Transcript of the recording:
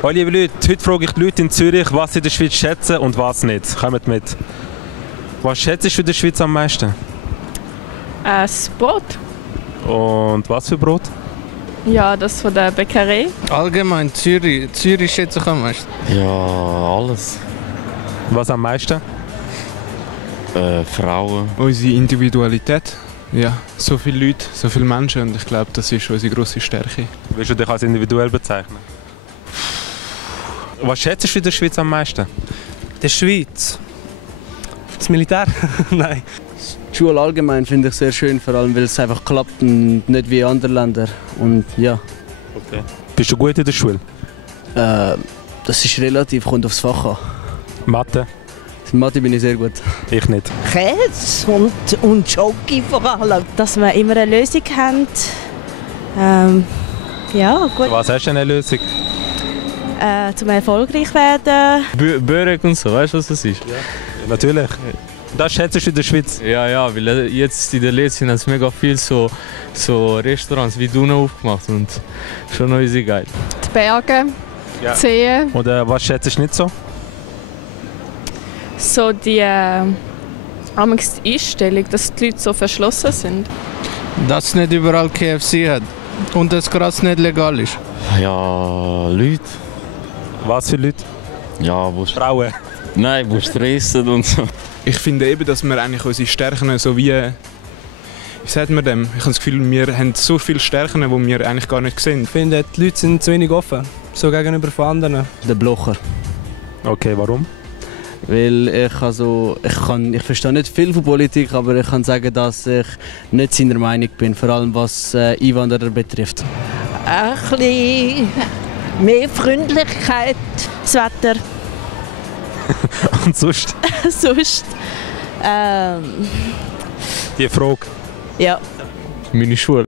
Hallo liebe Leute, heute frage ich die Leute in Zürich, was sie in der Schweiz schätzen und was nicht. Kommt mit. Was schätzt du in der Schweiz am meisten? Das Brot. Und was für Brot? Ja, das von der Bäckerei. Allgemein Zürich. Zürich schätze ich am meisten. Ja, alles. Was am meisten? Frauen. Unsere Individualität. Ja, so viele Leute, so viele Menschen und ich glaube, das ist unsere grosse Stärke. Willst du dich als individuell bezeichnen? Was schätzt du in der Schweiz am meisten? Der Schweiz? Das Militär? Nein. Die Schule allgemein finde ich sehr schön, vor allem weil es einfach klappt und nicht wie in anderen Ländern. Und ja. Okay. Bist du gut in der Schule? Das ist relativ, kommt aufs Fach an. Mathe? In Mathe bin ich sehr gut. Ich nicht. Käse und Schoki vor allem. Dass wir immer eine Lösung haben. Ja, gut. Was hast du denn eine Lösung? Zum erfolgreich werden. Börek und so, weißt du, was das ist? Ja. Natürlich. Das schätzt du in der Schweiz? Ja, weil jetzt in der letzten Zeit sind mega viele so Restaurants wie Duna aufgemacht und schon noch easy geil. Die Berge, Ja. die Seen. Und was schätzt du nicht so? So die Einstellung, dass die Leute so verschlossen sind. Dass es nicht überall KFC hat und dass Gras nicht legal ist. Ja, Leute. Was für Leute? Ja, Frauen. Nein, wo stressen und so. Ich finde eben, dass wir eigentlich unsere Stärken so wie sagt man dem? Ich habe das Gefühl, wir haben so viele Stärken, die wir eigentlich gar nicht sehen. Ich finde, die Leute sind zu wenig offen, so gegenüber von anderen. Der Blocher. Okay, warum? Weil ich verstehe nicht viel von Politik, aber ich kann sagen, dass ich nicht seiner Meinung bin, vor allem was Einwanderer betrifft. Ein bisschen mehr Freundlichkeit. Das Wetter. Und sonst? Sonst. Die Frage. Ja. Meine Schule.